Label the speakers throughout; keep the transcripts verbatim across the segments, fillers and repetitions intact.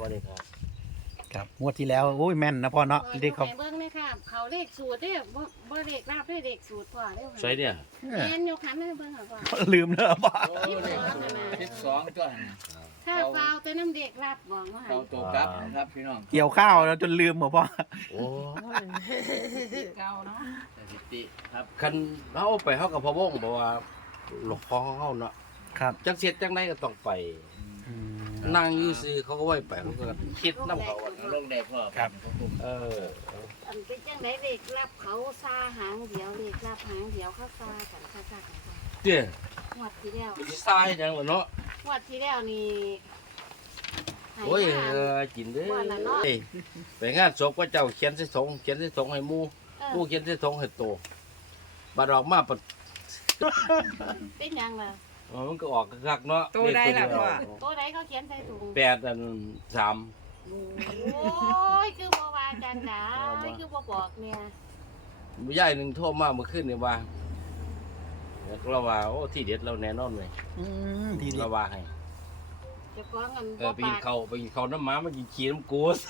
Speaker 1: วัสดีครับ
Speaker 2: ครับงวดที่แล้วโอ้ยแม่นนะพ่อเนาะ
Speaker 3: เล
Speaker 2: เล
Speaker 3: ข
Speaker 2: ข
Speaker 3: เขา
Speaker 2: เขา
Speaker 3: เบิ้งเลยค่ะเขาเลขสูตรเด้อบ่บ่เลขลาบด้วยเลขสูตรพ่อเด้อ
Speaker 1: ใช่เนี่ย
Speaker 3: แม่นยกขันให้เบิ้งเหรอพ่อ
Speaker 2: ลืมแล้วพ่อ
Speaker 4: โอ้เลขสูตรสิบสองตัวน่ะ
Speaker 3: ถ้าฟาวแต่น้ำเด็กลาบบอกว่า
Speaker 4: เข้าตัวกลับนะครับพี่น้อง
Speaker 2: เกี่ยวข้าวแล้วจนลืมเหรอพ่อ
Speaker 1: โอ้ย
Speaker 3: เก่าเนาะ
Speaker 4: สถิติครับ
Speaker 1: คันเขาเอาไปเขากับพ่อวงบอกว่าหลวงพ่อเขาเนาะ
Speaker 2: ครับ
Speaker 1: จังเสียจังไดก็ต้องไป
Speaker 2: อืม
Speaker 1: นั่งอยู่ซื่อเขาก็ไหวไปเขาก็คิดน้ำเขาอะ
Speaker 4: เอาลงได้พ่อ
Speaker 2: ครับ
Speaker 1: เออ
Speaker 3: อันเป็นจังไดเลขลาบเขาซาหางเดียวเลขลาบหางเดียวเขาซากันซาซากันซา
Speaker 1: เจ้ย
Speaker 3: งวดที่แล้ว
Speaker 1: มันสิทรายจังวะเนาะ
Speaker 3: งวดที่แล้วนี่ให้
Speaker 1: โอ้ย
Speaker 3: มา
Speaker 1: เออกินเด้อ
Speaker 3: ว่าละเนาะ
Speaker 1: เอ้ยไปงานศพว่าเจ้าเขียนใส่ถุงเขียนใส่ถุงให้หมู่
Speaker 3: เออ
Speaker 1: หมู่เขียนใส่ถุงให้โตบัดออกมาปะ
Speaker 3: เป็นหยังล่ะ
Speaker 1: เออมันก็ออกคักๆเนาะ
Speaker 5: โตได้ล่ะพ่อ
Speaker 3: โตัวใดเขาเขียนใส่ถุง
Speaker 1: แปดอันสาม
Speaker 3: โอ้ยคือบ่ว่าจังได๋คือบ่บอกเนี่ย
Speaker 1: ยายหนึ่งโทรมาเมื่อคืนนี่ว่าแล้วเราว่าโอ้ที่เด็ดเราแน่นอนเลย
Speaker 2: อืมทีนี้
Speaker 1: เราว่าให้
Speaker 3: เจะฟ้าของเงิน
Speaker 1: เออไปกินเขาวไปกินเขาวน้ำหม้ามากินขี้น้ำกูส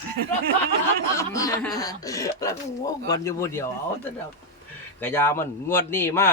Speaker 1: แล้วก็หัวควันอยู่บนเดียวเอาแต่เดียวกระยามันงวดนี่มา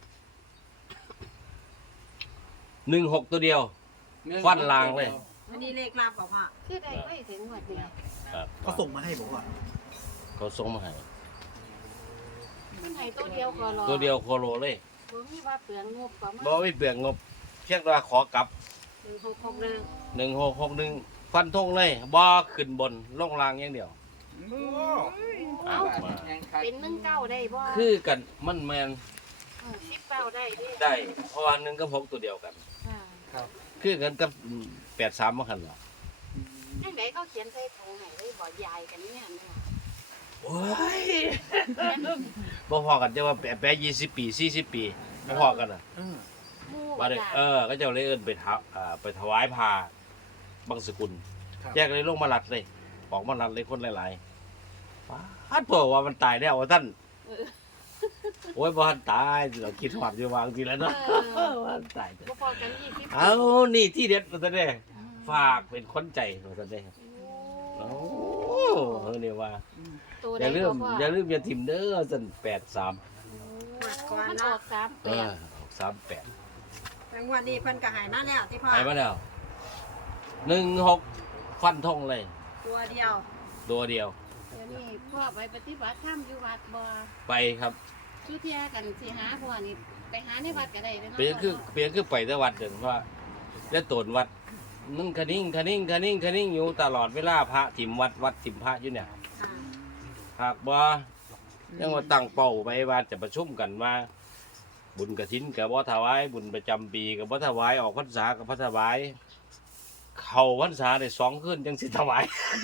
Speaker 1: หนึ่งหกตัวเดียว ฟันลางเลย
Speaker 5: อันนี้เลขลับบอกพ่อ
Speaker 3: คือได้ไปถึงหมดเนี่ย
Speaker 1: ครับ
Speaker 2: เขาส่งมาให้บอกว่า
Speaker 1: เขาส่งมาให้
Speaker 3: มันให้ตัวเดียวก็รอ
Speaker 1: ตัวเดียวโคโลเลย
Speaker 3: บ่มีว่าเปลืองงบก็มา
Speaker 1: บอกไม่เปลืองงบเพียงแต่ว่าขอกลับ
Speaker 3: หนึ่งหกหกหนึ่ง
Speaker 1: หนึ่งหกหกหนึ่งฟันทงเลยบ่ขึ้นบนลงล่างอย่างเดียว
Speaker 3: เอ้า
Speaker 1: มา
Speaker 4: ยังคัก
Speaker 3: เป็นหนึ่งเก้าได้บ่
Speaker 1: คือกันมันแมน
Speaker 3: สิบเก้าได้ดิ
Speaker 1: ได้เพราะว่าหนึ่งกับหกตัวเดียวกัน
Speaker 3: ค่ะ
Speaker 1: คือกันกับแปดสามมาคันเหรอ
Speaker 3: จังไดเขาเขียนใส่ถุงให้ได้บ่ยายกันเนี่ยเนี่ย
Speaker 1: โอ้ยบ่พอกันจะว่าแปดแปดยี่สิบปีสี่สิบปีบ่พอกันอ่ะ
Speaker 2: เออ
Speaker 3: หมู่
Speaker 1: ว่าได้เออก็เจ้าเลยเอิ้นไปถาอ่าไปถวายพาบางสกุล
Speaker 2: ครับ
Speaker 1: แยกเลยลงมาลัดเลยออกมาลัดเลยคนหลายๆป้าดเผื่อว่ามันตายแล้วว่าท่านโอ้ยบ่ทันตายเราคิดหอดอยู่วางทีแล้วเนาะ
Speaker 3: เออ
Speaker 1: ว่าตาย
Speaker 3: บ่พอกันยี่สิบ
Speaker 1: เอานี่ที่เด็ดมาซะเด้ฝากเป็นคนใจมาซะเด้โอ้เออเนี่ยว่า
Speaker 3: ตัว
Speaker 1: อ
Speaker 3: ใด
Speaker 1: ย่าลื
Speaker 3: ก็
Speaker 1: ม
Speaker 3: พอ
Speaker 1: อย่าลืมอย่าถิ่มเด้อสันแปดสาม
Speaker 3: มันออกสามแป
Speaker 1: เออ
Speaker 3: ด
Speaker 1: ออกสามแปด
Speaker 5: แต่งวันนี้เพิ่นก็ใหายมาแล้วที่พ่อ
Speaker 1: ไปมาแล้วหนึ่งหกฟันทงเลย
Speaker 5: ตัวเดียว
Speaker 1: ตัวเดียว
Speaker 3: เดี๋ยวนี้พ่อไปปฏิบัติธรรมอยู่วัดบ่
Speaker 1: ไปครับ
Speaker 3: ชุเทียกันสิหาพ่อนี่ไปหาในวัดก็ได้เด้อเนาะ
Speaker 1: เปลี่ยนคือเปลี่ยนคือไปแต่วัดเดินว่าแล้วตนวัดมึงคะนิ่งคะนิ่งคะนิ่งคะนิ่งอยู่ตลอดเวลาพระถิ่มวัดวัดถิ่มพระอยู่เนี่ย
Speaker 5: ค่ะ
Speaker 1: หากบ่ยังว่าตั้งเป้าไว้ว่าจะประชุมกันว่า บุญกฐินกับบ่ถวายบุญประจำปีกับบ่ถวายออกพรรษากับบ่ถวาย เข้าพรรษาได้สองคืนจังสิถวาย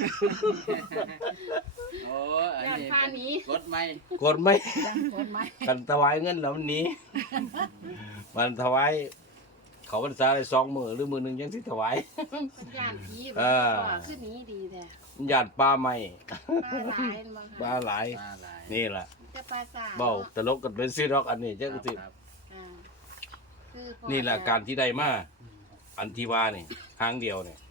Speaker 4: โอ้อัน
Speaker 3: ย่าน
Speaker 4: นี้
Speaker 3: พาหนี้
Speaker 4: รถไหม
Speaker 1: กดไหม่
Speaker 3: คนใหม่
Speaker 1: กันถวายเงินแล้วมันหนี้ มันถวายเขาพรรษาได้สองมือหรือมือหนึ่งยังสิถวาย
Speaker 3: คนย่านผี
Speaker 1: เอ
Speaker 3: บ่
Speaker 1: อ
Speaker 3: พ่อคือหนี้ดีแท้
Speaker 1: ญาติป้าใหม่
Speaker 3: ปลาหลายบ่
Speaker 1: ป้า
Speaker 3: คะ
Speaker 1: หลาย
Speaker 4: มาหลาย
Speaker 1: นี่แหละ
Speaker 3: จะปลาสา
Speaker 1: เบ้าตลกกันเป็นซีร็อกอันนี้จังสิ
Speaker 4: ครับ
Speaker 3: อ่าคือพ่อ
Speaker 1: นี่แหละการที่ได้มาอันที่ว่านี่ครั้งเดียวเนี่ย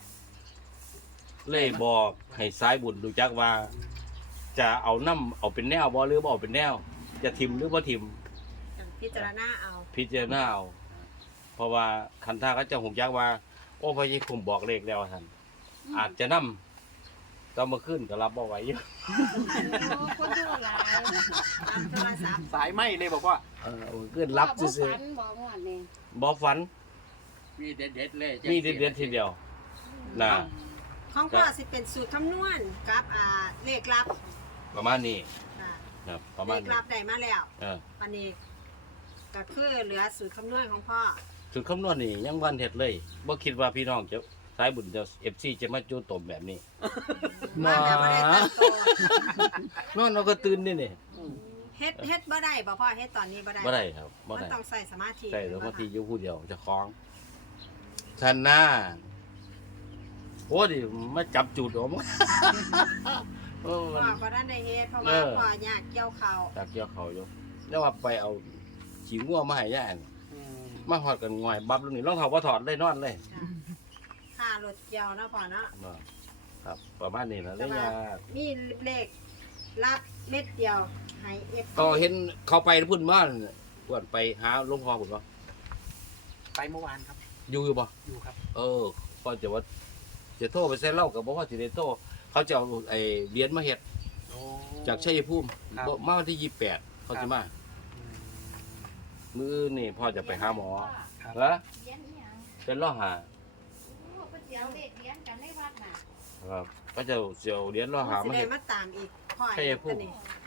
Speaker 1: เลยบอกให้สายบุญดูจักว่า จะเอาน้ำเอาเป็นแนวบ่หรือบ่เอาเป็นแนว จะทิมหรือบ่ทิม
Speaker 5: พิจารณาเอา
Speaker 1: พิจารณาเอาเพราะว่าคันท่าเขาจะหงยักว่า โอ้พระเยคุมบอกเลขแล้วท่านอาจจะนำก็มาขึ้นก็รับบ่ไหวอยู่
Speaker 3: โอ้คนดูหลาย
Speaker 5: ตามโทรศัพท์
Speaker 2: สายไหมเลยบอกว่า
Speaker 1: เออเอาขึ้นรับ
Speaker 3: พ่อ
Speaker 1: ซื่อ
Speaker 3: ฝันบ่งวดนี่
Speaker 1: ๆบ่ฝัน
Speaker 4: มีเด็ดๆเลย
Speaker 1: มีเด็ดๆทีเดียวน่ะ
Speaker 5: ของพ่อสิเป็นสูตรคำนวณกับอ่าเลขลับ
Speaker 1: ประมาณนี้
Speaker 5: ค่ะ
Speaker 1: ครับประ
Speaker 5: เล
Speaker 1: มาณ
Speaker 5: ข
Speaker 1: นี้
Speaker 5: ลับได้มาแล้ว
Speaker 1: เออ
Speaker 5: วันนี้ก็คือเหลือสูตรคำนวณของพ่อ
Speaker 1: สุดคำนวณนี่ยังวันเฮ็ดเลยบ่คิดว่าพี่น้องจะสายบุญจะ เอฟ ซี จะมาจูตมแบบนี้
Speaker 5: มาแบบบ่ได้ตั้งโตวน
Speaker 1: อนเราก็ตื่นนี่นี่
Speaker 5: เฮ็ดเฮ็ดบ่ได้บ่พ่อเฮ็ดตอนนี้บ่ได้
Speaker 1: บ่ได้ครับบ่
Speaker 5: มัน
Speaker 1: ได้
Speaker 5: ต้องใส่สมาธิ
Speaker 1: ใช่แล้วบางทีอยู่ผู้เดียวเจะคล้าของท่านหน้าโอ้ดิมาจับจุดผม เออ
Speaker 5: พ่
Speaker 1: มั
Speaker 5: อน บ่ทันได้เฮ็ดเพราะ
Speaker 1: เอ
Speaker 5: ว่า
Speaker 1: อ
Speaker 5: พ่ออยากเกี่ยวข้าว
Speaker 1: จักเกี่ยวเขาอยู่แล้วว่าไปเอาขี้งัวมาให้ย่านี่มาหอดกันง่อยบับลงนี่รองเท้าบ่ถอดเลยนอนเลย
Speaker 5: ค่ารถเกี่ยวเนาะพ่อเนาะ
Speaker 1: บ่ครับ ประมาณนี้นะเลยยาก
Speaker 5: มีเลขรับเม็ดเดียวให้เอฟ
Speaker 1: ก็เห็นเขาไปพุ่นบ้านกวนไปหาหลวงพ่อพุ่นบ่
Speaker 2: ไปเมื่อวานครับ
Speaker 1: อยู่อยู่บ่
Speaker 2: อยู่ครับ
Speaker 1: เออพอจะว่าจะโทรไปเซ็นเล่ากับบอกว่าสิได้โทรเขาจะเอาไอ้เหรียญมาเฮ็ด
Speaker 2: โอ้
Speaker 1: จากชัยภูมิ
Speaker 2: ครับ
Speaker 1: บ่มาวันที่ยี่สิบแปดเขาจะมา
Speaker 2: อืม
Speaker 1: มื้อนี่พ่อจะไปหาหมอ
Speaker 2: ครับ
Speaker 1: เหรอ
Speaker 3: เลี้ยงอีหยัง
Speaker 1: เป็นล่อหา
Speaker 3: โอ้เพิ่นสิเอาเลขเลี้ยงกันในวัดน่ะ
Speaker 1: ครับก็จะเสียวเหรียญล่อหา
Speaker 5: สิ
Speaker 1: มา
Speaker 5: ได้
Speaker 1: เฮ็ด
Speaker 5: มาตามอีกพ่อ
Speaker 1: ใช่พูด
Speaker 5: นี่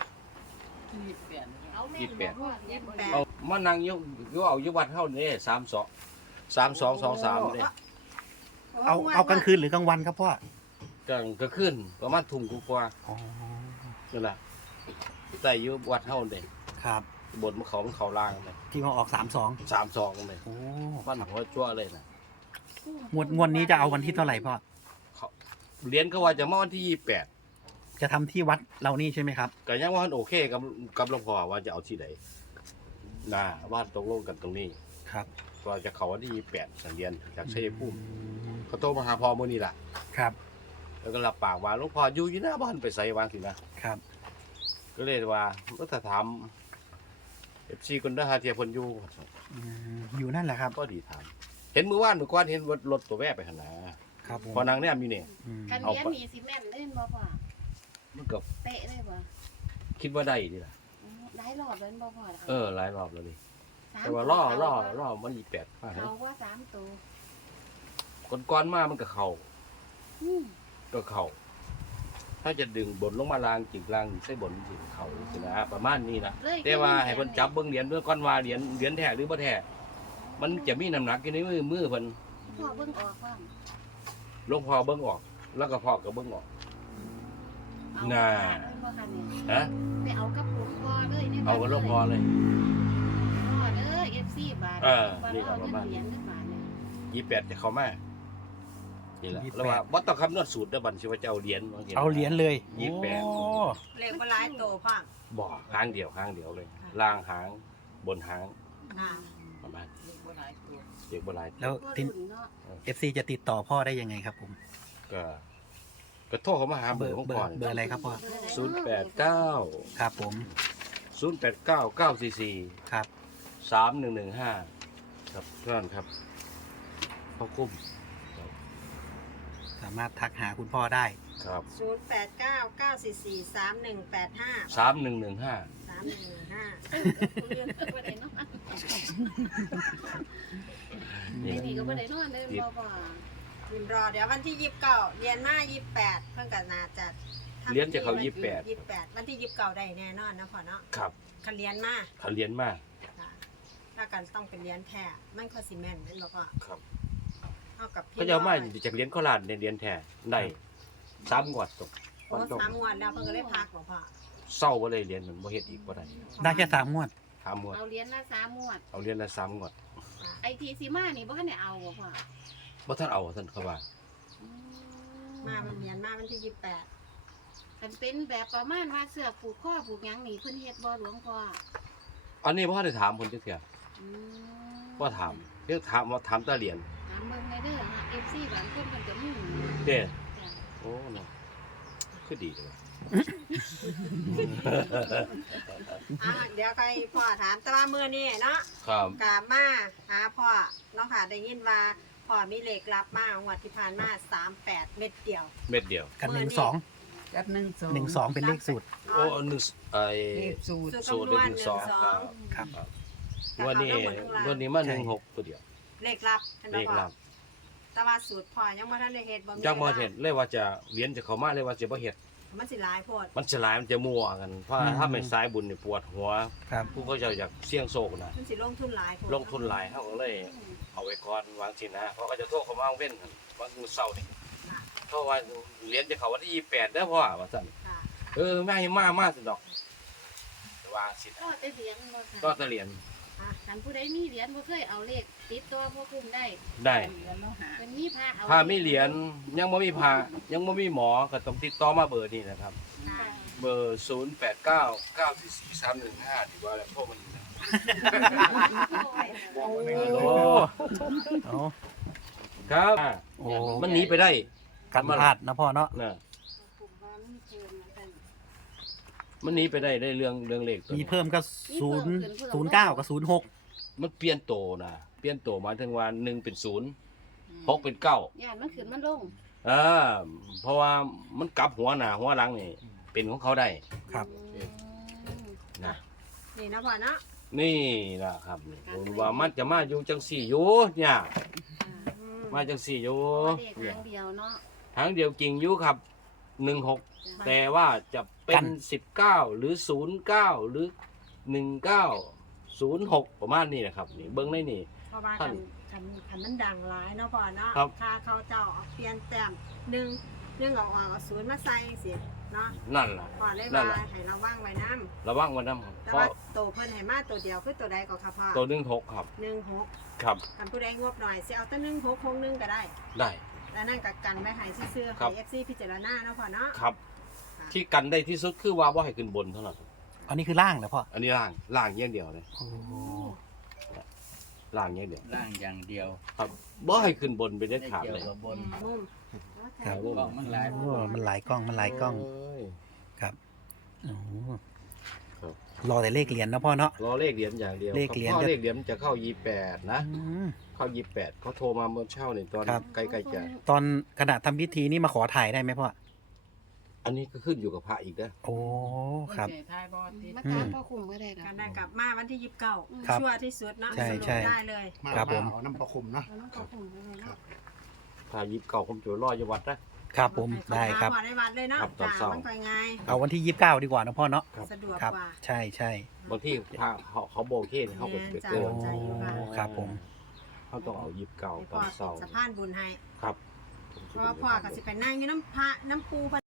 Speaker 3: เอาแม่
Speaker 1: ยี่สิบแปด
Speaker 3: นบ่ยี่สิบแปด
Speaker 1: เอามานั่งอยู่อยู่เอาอยู่วัดเฮานี่สามสองสามสองสองสามนี่
Speaker 2: เอาเอากลางคืนหรือกลางวันครับพ่อก
Speaker 1: ลางก็ขึ้นประมาณทุ่มกว่า
Speaker 2: อ๋อ
Speaker 1: ๆนั่นล่ะแต่อยู่วัดเฮานี่
Speaker 2: ครับ
Speaker 1: บนเขามันเขาล่างเลย
Speaker 2: ที่มาออกสามสอง
Speaker 1: สามสองเลย
Speaker 2: โอ้
Speaker 1: มันหัวจั่วเลยนะ
Speaker 2: งวดงวดนี้จะเอาวันที่เท่าไหร่พ่อ
Speaker 1: เหรียญก็ว่าจะมาวันที่ยี่สิบแปด
Speaker 2: จะทำที่วัดเรานี่ใช่ไหมครับ
Speaker 1: ก็ยังว่ามันโอเคกับกับหลวงพ่อว่าจะเอาที่ไหนนะว่าตกลงกันตรงนี้
Speaker 2: ครับ
Speaker 1: ว่าจะเขาวันที่ยี่สิบแปดสังเรียนจากชัยภูมิเขาโทรมาหาพ่อมื้อนี้ล่ะ
Speaker 2: ครับ
Speaker 1: แล้วก็รับปากว่าหลวงพ่ออยู่อยู่หน้าบ้านไปใส่วางสินะครับ ก็เลยว่าก็ถ้าถามเอฟซีคนเด้อหาเทียเพิ่นอยู่
Speaker 2: อืมอยู่นั่นแหละครับ
Speaker 1: ก็ดีถามเห็นมื้อวานมื้อก่อนเห็นรถตัวแว่ไปหั่นน่ะ
Speaker 2: ครับผม
Speaker 1: พอนางแนมอยู่นี่
Speaker 2: อืม
Speaker 3: คัน
Speaker 1: เอา
Speaker 3: เลี้ยง
Speaker 1: ไป
Speaker 3: มีสิแม่นเล่นบ่พ่อ
Speaker 1: มันก็
Speaker 3: เป๊ะเลยบ่
Speaker 1: คิดว่าได้นี่ล่ะ
Speaker 3: อืมได้รอบแล้วบ่พ่อ
Speaker 1: เออหลายรอบแล้วนี่
Speaker 3: สม
Speaker 1: แต่ว่าล่อ
Speaker 3: ตัว
Speaker 1: ล่อ
Speaker 3: เา
Speaker 1: ล่อมันยี่สิบแปดมา
Speaker 3: เขาว่าสามตัว
Speaker 1: ก่อนๆมามันก็เข้า
Speaker 3: อืม
Speaker 1: ก็เข้าถ้าจะดึงบนลงมาลางจิกลางใส่บนจิกเข้าสินะประมาณนี้นะ
Speaker 3: เลย
Speaker 1: แต่ว่าให้เพิ่นจับเบิ่งเหรียญเบิ่งก่อนว่าเหรียญเหรียญแท้หรือบ่แท้มันจะมีน้ำหนักอยู่ในมือมือเพิ่น
Speaker 3: พ่อเบิ่งออกว่า
Speaker 1: หลวงพ่อเบิ่งออก แล้วก็พ่อก็เบิ่งออก
Speaker 3: เอา
Speaker 1: น่า
Speaker 3: บ่คันนี่
Speaker 1: ฮะ
Speaker 3: ไปเอากับหลวงพ่อเลยนี่ย
Speaker 1: เอากับหลวงพ่อเลย
Speaker 3: พ่อเด้อ เอฟ ซี บาท
Speaker 1: เออ
Speaker 3: บ่
Speaker 1: นี่ก็
Speaker 3: เอา
Speaker 1: ประ
Speaker 3: เงิ
Speaker 1: มาณ
Speaker 3: นเหรียญขึ้นมาเนี่ย
Speaker 1: ยี่สิบแปดจะเข้ามานี่แหละ
Speaker 2: ยี่สิบแปด
Speaker 1: แล้วว่าบ่ต้องคำนวณสูตรเด้อบัดสิว่าจะเอาเหรียญว่าจัง
Speaker 2: เอาเหรียญเลย
Speaker 1: ยี่สิบแปด
Speaker 2: โอ้
Speaker 5: เลขบ่หลายโตพ่อ
Speaker 1: บ่หางเดียวหางเดียวเลย
Speaker 5: ค่ะ
Speaker 1: ล่างหางบนหาง
Speaker 5: ค่ะ
Speaker 1: ประมาณเด็กบ่หลาย
Speaker 2: แล้ว
Speaker 3: บ่
Speaker 2: ที
Speaker 3: รุ่นเนาะ
Speaker 2: เอฟซีจะติดต่อพ่อได้ยังไงครับผม
Speaker 1: ก็ก็โทรเข้ามาหาเบอร์ของพ่อ
Speaker 2: เบอร์อะไรครับพ่อ
Speaker 1: ศูนย์แปดเก้า
Speaker 2: ครับผม
Speaker 1: ศูนย์แปดเก้า เก้าสี่สี่
Speaker 2: ครับ
Speaker 1: สามหนึ่งหนึ่งห้าครับเท่านั้นครับพ่อคุ้ม
Speaker 2: สามารถทักหาคุณพ่อได้
Speaker 1: ครับ
Speaker 5: ศูนย์แปดเก้า เก้าสี่สี่ สามหนึ่งแปดห้า
Speaker 1: สามหนึ่งหนึ่งห้า
Speaker 5: สามหนึ่งหนึ่งห้า
Speaker 3: บ่ได้นอนไอ้นี่ก็บ่ได้นอนเลยบ่พ่อ
Speaker 5: พิมพ์รอเดี๋ยววันที่ยี่สิบเก้าเรียนมายี่สิบแปดเพิ่นก็น่าจะทำ
Speaker 1: เรียนจะเขายี่สิบแปด
Speaker 5: ยี่สิบแปดวันที่ยี่สิบเก้าได้แน่นอนนะพ่อเนาะ
Speaker 1: ครับ
Speaker 5: คันเรียนมา
Speaker 1: เขาเรียนมาก
Speaker 5: ค่ะถ้ากันต้องเป็นเรียนแท้มันก็สิแม่นแม่นบ่พ่อ
Speaker 1: ครับ
Speaker 5: เท่ากับพี่
Speaker 1: เขาจะเอามาจากเรียนโคราชในเรียนแท้ได้สามงวดตก
Speaker 5: โอ้สามงวดแล้วเพิ่นก็เลยพักบ่พ่อ
Speaker 1: เศร้าบ่เลยเรียนมันบ่เฮ็ดอีกบ่ได้
Speaker 2: ได้แค่สามงวด
Speaker 1: สามงวด
Speaker 3: เอาเหรียญละสามงวด
Speaker 1: เอาเรียนละสามงวด
Speaker 3: ไอทีซีมานี่บ่ทันได้เอาบ่พ่อ
Speaker 1: บ่ท่านเอาท่านเขาว่า
Speaker 3: อื
Speaker 5: มามันเรียนมาวันที่ยี่สิบแปด
Speaker 3: มันเป็นแบบประมาณว่าเสื้อผูกข้อผูกหยังนี่เพิ่นเฮ็ดบ่หลวงพ่อ
Speaker 1: อันนี้บ่ได้ถามเพิ่นจักเที่ย
Speaker 3: อืม
Speaker 1: บ่ถามเรียกถามว่าถามแตาเรียน
Speaker 3: ถามเบิ่งได้เด้อฮะ เอฟ ซี บางคนเพิ่นก็มี
Speaker 1: เด้
Speaker 3: จ้ะ
Speaker 1: โอ้เนาะคือดีเลย
Speaker 5: อ่ะเดี๋ยวใครพ่อถามแต่ว่ามื้อนี้เนาะ
Speaker 1: ครับ
Speaker 5: กามาหาพ่อเนาะค่ะได้ยินว่าพ่อมีเลขลับมางวดที่ผ่านมาสามแปดเม็ดเดียว
Speaker 1: เม็ดเดียว
Speaker 2: กัน
Speaker 5: เบ
Speaker 2: ห
Speaker 5: อร์
Speaker 2: นึ่ง
Speaker 5: นี่
Speaker 2: สอง
Speaker 6: กับหนึ่งสอง
Speaker 2: หนึ่งสองเป็นเลขสูตร
Speaker 1: โอ้อันหนึงไอ้
Speaker 6: เลขสูตร
Speaker 5: สูตร
Speaker 1: สูตร
Speaker 5: คำนวณ
Speaker 1: หนึ่ง
Speaker 5: หนึ่ง
Speaker 1: สอง
Speaker 5: ส
Speaker 1: ค
Speaker 5: อ
Speaker 1: รั
Speaker 5: ง
Speaker 1: บ
Speaker 2: ครับ
Speaker 1: วันนี้วันนี้มาหนึ่งหกตัวเดียว
Speaker 5: เลขลับเห็น
Speaker 1: เล
Speaker 5: บ่
Speaker 1: ข
Speaker 5: พ่อ
Speaker 1: ลับ
Speaker 5: แต่ว่าสูตรพ่อยังบ่ทันได้เฮ็ดบ่มี
Speaker 1: จังบ่เห็นเลยว่าจะเรียนจะเข้ามาเลยว่าจะบ่เฮ็ด
Speaker 5: มันสิหลายโพด
Speaker 1: มันจะหลายมันจะมั่วกันเพราะ
Speaker 2: อืม
Speaker 1: ถ้าไม่สายบุญนี่ปวดหัว
Speaker 2: ครับ
Speaker 1: ผู้เขาจะอยากเสี่ยงโชคนะ
Speaker 5: มันสิลงทุนหลายโพด
Speaker 1: ลงทุนหลายเขาก็เลยเอาไว้ก่อนวางสินะเพราะเขาจะโทรเข้ามาเว้นวันมื้อเช้านี่
Speaker 5: ค่ะ
Speaker 1: เพราะว่าเรียนจะเข้าวันที่ยี่สิบแปดเด้อพ่อว่าซั่น
Speaker 5: ค่ะ
Speaker 1: เออแม่ให้มามาสิดอกแต่ว่าสิ
Speaker 3: ก็แต่เหรียญบ่ค่ะ
Speaker 1: ก็จะเรียน
Speaker 3: คันผู้ใดมีเหรียญบ่เคยเอาเลขติดตัวบ่คุมได้
Speaker 1: ได้
Speaker 6: เหรียญแล้วหา
Speaker 3: เพิ่นมีพระเอา
Speaker 1: ถ้าไม่เหรียญยังบ่มีพายังบ่มีหมอก็ต้องติดต่อมาเบอร์นี้นะครับ
Speaker 3: ค่ะ
Speaker 1: เบอร์ศูนย์ แปด เก้า เก้า สี่ สี่ สาม หนึ่ง ห้าดีกว่าแล้วโทรมันนะ
Speaker 2: โอ้โอ้
Speaker 1: ครับ
Speaker 2: โอ้
Speaker 1: มันหนีไปได้
Speaker 2: กันพลาดนะพ่อเนาะ
Speaker 1: น่ะ
Speaker 3: กลุ่มว่ามีเพิ่มนะท่าน
Speaker 1: มันหนี้ไปได้ได้เรื่องเรื่องเลขตัว
Speaker 2: มี
Speaker 1: นี้
Speaker 2: เพิ่มก็
Speaker 3: มี
Speaker 2: ศู
Speaker 3: เพิ่
Speaker 2: น
Speaker 3: ม
Speaker 2: ย์
Speaker 3: ขึ้นเพิ่ม
Speaker 2: ศูนย์เก้ากับศูนย์หก
Speaker 1: มันเปลี่ยนโตนะเปลี่ยนโตหมายถึงว่าหนึ่งเป็นศูนย์หกเป็นเก้า
Speaker 3: ย่านมันขึ้นมันลง
Speaker 1: อ่าเพราะว่ามันกลับหัวหน้าหัวหลังนี่เป็นของเขาได้
Speaker 2: ครับ
Speaker 3: อืม
Speaker 1: นะ
Speaker 5: นี่นะพ่อเนาะ
Speaker 1: นี่นะครับนี่ผมว่ามันจะมาอยู่จังสี่อยู่เนี่ย
Speaker 5: อืม
Speaker 1: มาจังสี่อยู่
Speaker 3: เด็ก
Speaker 1: เนี่ย
Speaker 3: หางเดียวเนาะ
Speaker 1: ทางเดียวจริงอยู่ครับหนึ่งหก
Speaker 3: จ้ะ
Speaker 1: แต่ว่าจะเป็นสิบเก้าหรือศูนย์เก้าหรือหนึ่งเก้าศูนย์หกประมาณนี้นะครับนี่เบิ้งได้นี่
Speaker 5: เพราะว่า
Speaker 1: ท่า
Speaker 5: กัน นคันคันมันดังหลายเนาะพ่อเนาะ
Speaker 1: ครับ
Speaker 5: ถ้าเขาเจ้าเอาเปลี่ยนแต้มหนึ่งหนึ่งเอาออกเอาศูนย์มาใส่สิเนาะ
Speaker 1: นั่นล่ะ
Speaker 5: พ่อเลย
Speaker 1: นั่
Speaker 5: ว่าน
Speaker 1: ล่ะ
Speaker 5: ให้ระวังไว้น้
Speaker 1: ระวังวันนั้นครับ
Speaker 5: ำแต่
Speaker 1: เพ
Speaker 5: ว่า
Speaker 1: ราะ
Speaker 5: โตวเพิ่นให้มาตัวเดียวคือตัวใดก็ค่ะพ่อ
Speaker 1: ตัวหนึ่งหกครับ
Speaker 5: หนึ่งหก
Speaker 1: ครับ
Speaker 5: กันผู้ใดงบหน่อยสิเอาแต่หนึ่งหกหกหนึ่งก็ได้
Speaker 1: ได้
Speaker 5: แล้วนั่นกับกันไว้ให้ซื่อๆ
Speaker 1: ครั
Speaker 5: ให้
Speaker 1: บ
Speaker 5: เอฟซีพิจารณาเนาะพ่อเนาะ
Speaker 1: ครับ ที่กันได้ที่สุดคือว่าว่าให้ขึ้นบนเท่านั้น
Speaker 2: อันนี้คือล่างเหรอพ่อ
Speaker 1: อันนี้ล่างล่างอย่างเดียวเลย
Speaker 2: โอ้
Speaker 1: ล่างอย่างเดียว
Speaker 4: ล่างอย่างเดียว
Speaker 1: ครับบ่ให้ขึ้นบนไปเด็ด
Speaker 4: ไม่
Speaker 1: ขาด
Speaker 4: เกี่ยว
Speaker 1: เลย
Speaker 4: กับบน
Speaker 5: มุม
Speaker 2: ครับ
Speaker 4: กล้องมันหลาย
Speaker 2: โอ้มันหลายกล้องมันหลายกล้อง
Speaker 1: เอ้ย
Speaker 2: ครับโอ้
Speaker 1: ครับ
Speaker 2: รอแต่เลขเหรียญนะพ่อเนาะ
Speaker 1: รอเลขเหรียญอย่างเดียว
Speaker 2: เลขเหรียญ
Speaker 1: พราะเลขเหรียญมันจะเข้ายี่แปดนะ
Speaker 2: อืม
Speaker 1: เข้ายี่แปดเขาโทรมาเมื่อเช้านี่ตอน
Speaker 2: ครับ
Speaker 1: ใกล้ๆจะ
Speaker 2: ตอนขณะทำพิธีนี่มาขอถ่ายได้ไหมพ่อ
Speaker 1: อันนี้ก็ขึ้นอยู่กับพระอีกนะ
Speaker 2: โอ้ครับ
Speaker 6: เจ๊ทายบอสติด
Speaker 3: มาตามพ่อคุมก็ได้
Speaker 5: กั
Speaker 3: นะ
Speaker 5: นได้กลับมาวันที่ยี่สิบเก้า
Speaker 2: ครับ
Speaker 5: ชั่วที่สุดเนาะ
Speaker 2: ใช่ใช่
Speaker 5: สรุปได้เลย
Speaker 2: ครับผม
Speaker 7: เอาน้ำประคุมเนาะ
Speaker 3: แล้วน้องพ่อคุมก็ได้เนาะ
Speaker 1: ถ้ายิบเก่าผมจะรออยู่วัดนะครับ
Speaker 2: ผมได้ครับ
Speaker 5: ให้เขามาในวัดเลยเนาะ
Speaker 1: ครับตอน
Speaker 5: จ้า
Speaker 1: เช้า
Speaker 5: มันไปไง
Speaker 2: เอาวันที่ยี่สิบเก้าดีกว่านะพ่อเนาะ
Speaker 5: สะดวก
Speaker 2: ครับ
Speaker 5: กว่า
Speaker 2: ใช่ใช่
Speaker 1: บางที่พระเขาเขาโบเคนเขาก็จะ
Speaker 5: จ้า
Speaker 1: เกิน
Speaker 5: ใจอยู่ค่ะ
Speaker 2: โอ้ครับผม
Speaker 1: เขาต้องเอายิบเก่า
Speaker 5: ให้
Speaker 1: ต
Speaker 5: พ่
Speaker 1: อ
Speaker 5: อน
Speaker 1: เช้า
Speaker 5: เป็นสะพานบุญให้
Speaker 1: ครับ
Speaker 5: เพราะว่าพ่อก็สิไปนั่งอยู่น้ำพระน้ำปู